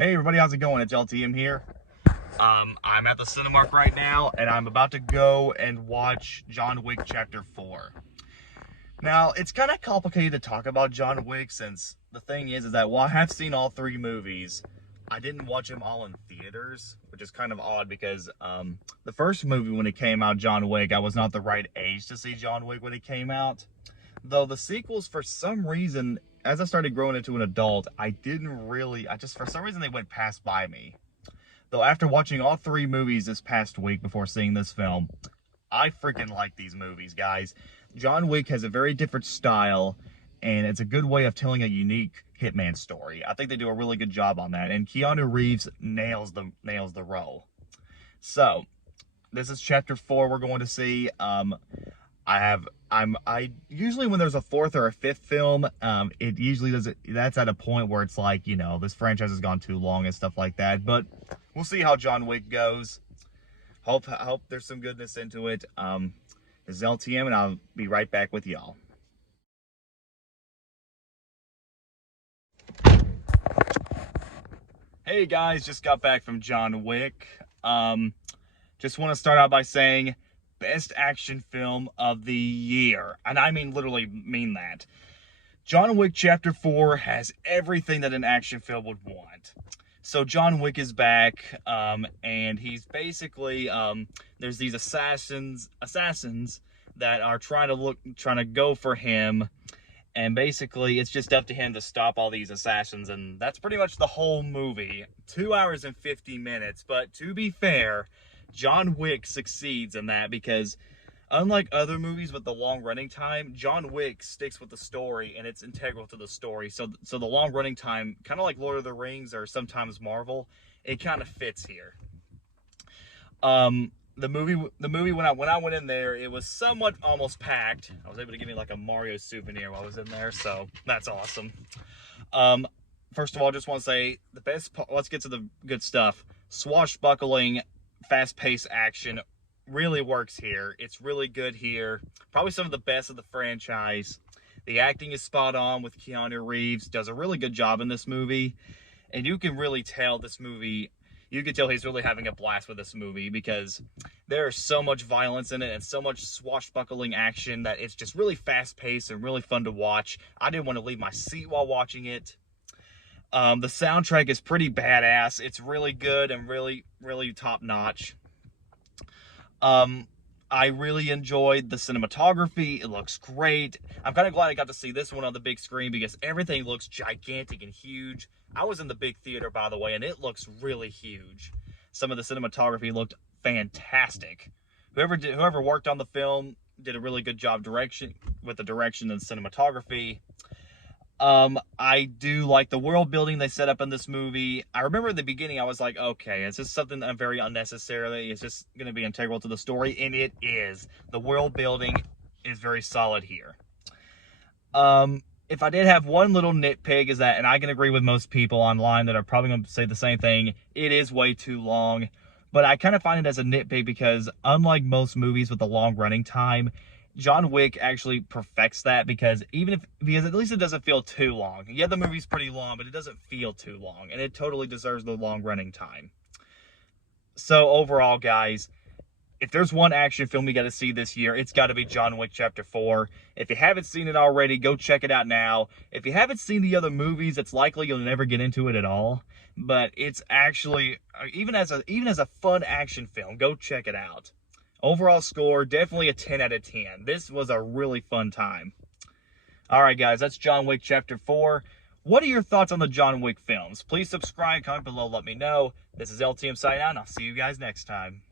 Hey everybody, how's it going? It's LTM here. I'm at the Cinemark right now, and I'm about to go and watch John Wick Chapter 4. Now, it's kind of complicated to talk about John Wick since the thing is that while I have seen all three movies, I didn't watch them all in theaters, which is kind of odd because the first movie when it came out, John Wick, I was not the right age to see John Wick when it came out. Though the sequels, for some reason, as I started growing into an adult, for some reason they went past by me. Though after watching all three movies this past week before seeing this film, I freaking like these movies, guys. John Wick has a very different style, and it's a good way of telling a unique hitman story. I think they do a really good job on that, and Keanu Reeves nails the role. So, this is Chapter 4 we're going to see. I usually when there's a fourth or a fifth film, it usually that's at a point where it's like, this franchise has gone too long and stuff like that. But we'll see how John Wick goes. Hope there's some goodness into it. This is LTM, and I'll be right back with y'all. Hey guys, just got back from John Wick. Just want to start out by saying, best action film of the year. And I literally mean that. John Wick Chapter 4 has everything that an action film would want. So John Wick is back, and he's basically, there's these assassins that are trying to go for him. And basically, it's just up to him to stop all these assassins. And that's pretty much the whole movie. 2 hours and 50 minutes. But to be fair, John Wick succeeds in that because unlike other movies with the long running time, John Wick sticks with the story and it's integral to the story. So the long running time, kind of like Lord of the Rings or sometimes Marvel, it kind of fits here. The movie when I went in there, it was somewhat almost packed. I was able to give me like a Mario souvenir while I was in there, so that's awesome. First of all, I just want to say the best part, let's get to the good stuff. Swashbuckling, fast-paced action really works here. It's really good here. Probably some of the best of the franchise. The acting is spot on with Keanu Reeves. Does a really good job in this movie. And you can really tell this movie, you can tell he's really having a blast with this movie because there's so much violence in it and so much swashbuckling action that it's just really fast-paced and really fun to watch. I didn't want to leave my seat while watching it. The soundtrack is pretty badass. It's really good and really, really top-notch. I really enjoyed the cinematography. It looks great. I'm kind of glad I got to see this one on the big screen because everything looks gigantic and huge. I was in the big theater, by the way, and it looks really huge. Some of the cinematography looked fantastic. Whoever worked on the film did a really good job with the direction and cinematography. I do like the world building they set up in this movie. I remember at the beginning I was like, okay, it's just something that very unnecessarily. It's just going to be integral to the story, and it is. The world building is very solid here. If I did have one little nitpick is that, and I can agree with most people online that are probably going to say the same thing, it is way too long. But I kind of find it as a nitpick because unlike most movies with a long running time, John Wick actually perfects that because at least it doesn't feel too long. Yeah, the movie's pretty long, but it doesn't feel too long, and it totally deserves the long running time. So overall, guys, if there's one action film we got to see this year, it's got to be John Wick Chapter 4. If you haven't seen it already, go check it out now. If you haven't seen the other movies, it's likely you'll never get into it at all. But it's actually, even as a fun action film, go check it out. Overall score, definitely a 10 out of 10. This was a really fun time. Alright guys, that's John Wick Chapter 4. What are your thoughts on the John Wick films? Please subscribe, comment below, let me know. This is LTM signing out, and I'll see you guys next time.